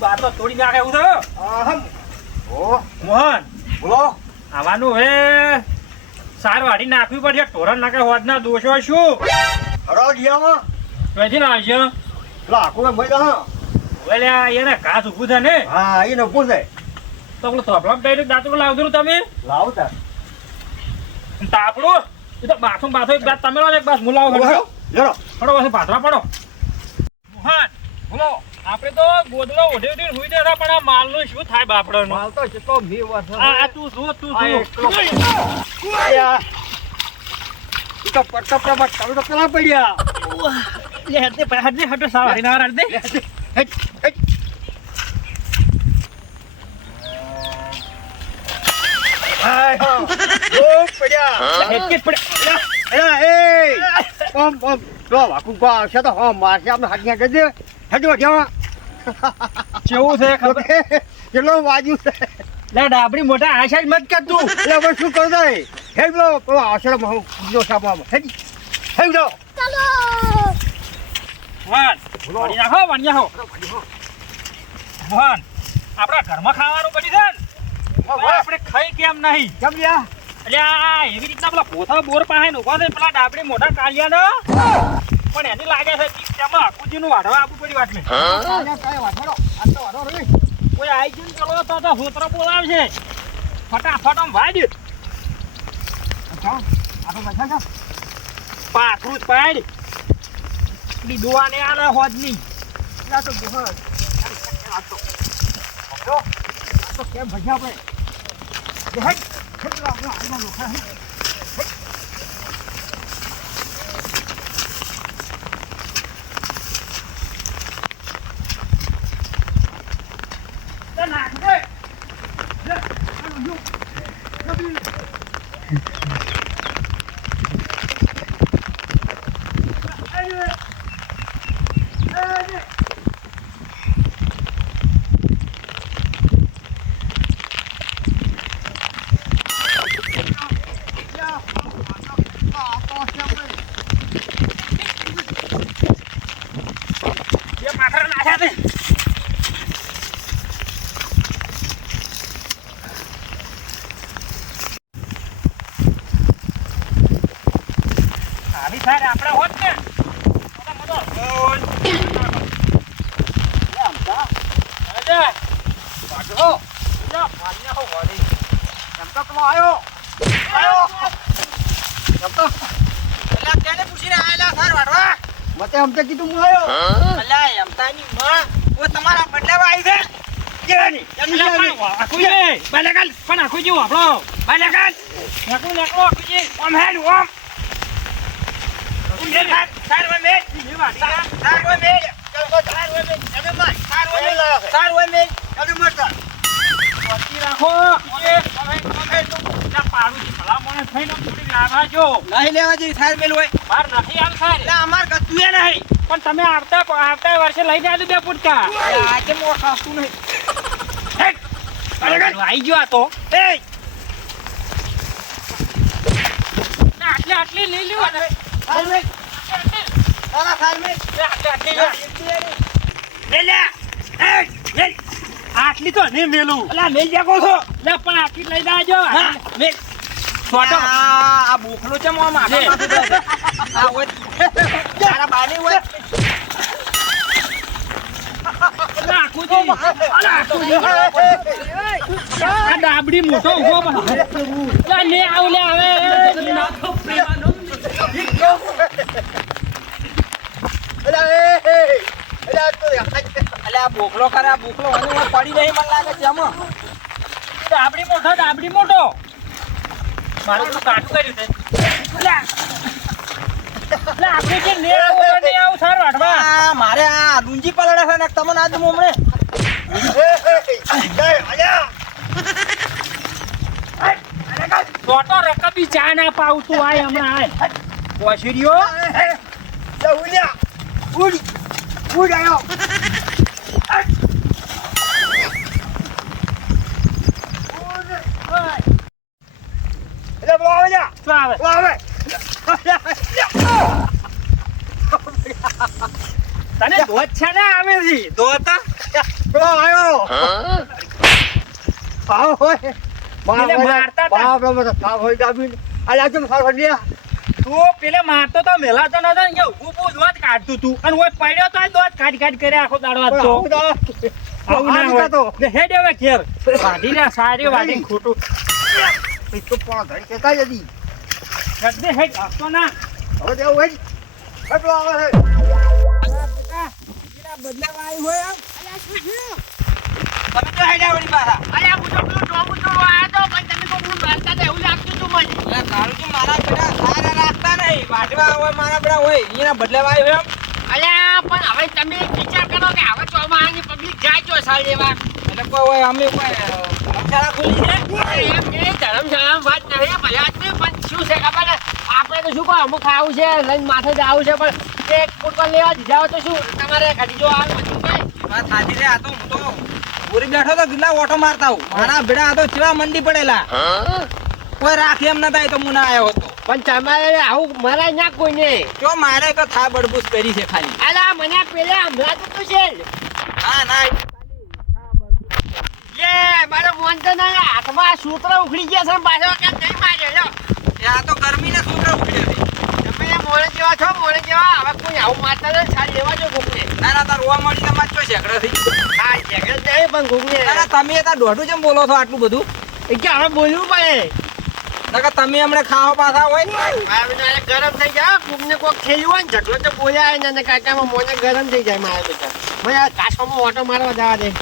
બાતો તોડી નાખે એવું થયો. ઓ મોહન બોલો. આવવાનું હે સાર વાડી નાખવી પડશે. ટોરણ નાખે હોદના દોષો શું હડો દિયામાં ક્યાંથી લાવશે? લાખો કે મજા હા. ઓલે એને ઘાસ ઊભું છે ને હા એને પૂછે તો પેલો થોપલામ ડાયરેક્ટ દાંતરું લાવજો તમે. લાવ તાર તાપડું એ તો બાથરૂમ એક બાદ તમે લો ને એક બાદ હું લાવું. જરો પડો પછી પાથરા પડો. મોહન બોલો આપણે તો ગોદડો ઓઢી ઓઢી સુઈ જતા પણ આ માલનું શું થાય બાપડાનું? માલ તો કેટલો મી વર્ષ આ તું શું આયા ઈ તો પડતા પ્રમાણ તમે તો પેલા પડ્યા. લે હટે હટે સાવ હરી ના દે. હેટ હેટ આય ઓ પડ્યા હેટ પડે. એ ઓમ ઓમ લો વાકુ કો આવશે તો હો મારશે આપણે હાડ્યા ગજે હેડો જાવા કેવું છે ખબર? કેટલો વાજુ છે. લે ડાબડી મોટા આશા જ મત કર તું. એટલે હવે શું કર દે હેડો પેલો આશરમ હું જો સાબા હેડ હેડો મોહન વણિયા હો વણિયા હો. મોહન આપણા ઘરમાં ખાવાનું બની છે ને આપણે ખાઈ કેમ નહીં? કેમ લ્યા એટલે આ એવી રીતના પેલા પોથા બોર પાસે ઉભા છે પેલા ડાબડી મોટા કાળિયા પણ એની લાગે છે કે તેમાં આકુજીનું વાઢવા આપવું પડી વાટને. કાય વાઢો આ તો વાઢો રે કોઈ આઈ ગયું ચલો તો હોતરો બોલાવશે ફટાફટ આમ વાડ અચ્છા આ તો બેઠા છે પાથરું જ પાડ ડી દુવાને આલે હોદની. આ તો બહુ આ તો કેમ ભજ્યા આપણે હેડ હેડ લાગો આનો લોખા આવી સાર આપણે હોત ને મતે અમતે કીધું હું આવ્યો તમારા બદલાવા આવી છે કેવાની પણ આખું જેવું આપણો ઓમ હેડ ઓમ નહીં લેવા જઈ સાર મેલ હોય અમાર કતું એ નહીં પણ તમે આવતા વર્ષે લઈને આવ્યું બે પુટકા આજે મો ખાતું નહીં આવી ગયો આ તો આટલી લઈ લ્યો સાર મેલ સાર મેલ આટલી તો નહીં મેલું મેલ જાગો છો પણ આટલી લઈ જાજો મેલ આ બોખલો છે મો માથે આ હોય તારા બાની હોય આ ડાબડી મોટો ઉભો લે આવ લે હવે આ બોખલો કરે આ બોખલો પડી નહીં મને લાગે છે આમાં ડાબડી મોટો મારું તો કાટું કર્યું છે આપણે જે ને આવું સારું વાટવા મારે આ ડુંજી પલડે છે ને તમને આજ મોમણે ટોટો રકબી ચા ના પાઉ તું આય હમણાં આય પોશરીઓ ઉડ આવ્યો શું આવે તને દોત છે ને આવે છે દોત પેલો આવ્યો આવો હોય પેલે મારતા હતા. બાપ રે મને સાવ હોય દાબીને આ લાજમ સાવ હડિયા તું પેલે મારતો તો મેલા તો નતો ને ઊભું દોત કાઢતું તું અને ઓય પડ્યો તો દોત કાઢ કરે આખો દાડો તો આવું ના હોય તો ને હેડ હવે ઘેર વાઢી રે સારી વાઢી ખોટું તો પણ ધરી કેતા જદી ગદ્દે હેડ આપતો ના હવે દેવ હોય એટલો આવે છે બદલાવા આવી હોય તમે તો હેડ્યા વળી પાછા અરે હું તો પેલું ટોમું તો આયો તો પણ તમે કોકનું મારતા હતા એવું લાગતું તું મને અરે કાળુજી મારા બેટા સારા રાખતા નહીં વાટવા હોય મારા બેટા હોય એના બદલાવા આવ્યો એમ અલ્યા પણ હવે તમે વિચાર કરો કે હવે ચોમાહાની પબ્લિક જાય તો સાલ લેવા એટલે કોઈ હોય અમે કોઈ ધર્મશાળા ખુલી છે એમ કે ધર્મશાળામાં વાત નહીં ભલા જ નહીં પણ શું છે ખબર છે? આપણે તો શું કહો અમુક ખાવું છે લઈને માથે જ આવું છે પણ એક કુટુંબ લેવા દીધા હોય તો શું તમારે ઘડી જો આવે બધું કઈ વાત સાચી છે આ તો હું તો પૂરી બેઠો તો કેટલા ઓટો મારતા હું મારા બેડા આ તો ચેવા મંડી પડેલા કોઈ રાખે એમ નતા એ તો હું ના આવ્યો હતો પણ તમારે આવું મરાય ના કોઈને જો મારે તો થા બડબૂસ કરી છે ખાલી અલા મને પેલે હમણાં તો છે જ. ના ના લે મારો મોન તો ના હાથમાં સૂત્ર ઉખડી ગયા છે પાછો કે નહીં માર્યો લ્યો. એ આ તો ગરમીના સૂત્ર ઉખડે છે તમે મોણે જેવા છો મોણે જેવા હવે કોઈ આવું મારતા નથી છાલ લેવા જો કોકને ના ના તાર રોવા મળી તમારે ચો શેકડો થઈ હા જગત નહીં પણ કોકને ના ના તમે તાર દોઢું જેમ બોલો છો આટલું બધું એ કે હવે બોલવું પડે નકર તમે હમણાં ખાવા પાછા હોય ને મારા બેટા ગરમ થઈ જાય કોકને કોક ખેલ્યું હોય ને ઝઘડો તો બોલ્યા ને કાકામાં મોને ગરમ થઈ જાય મારા બેટા મને આ કાસમાં ઓટો મારવા જવા દે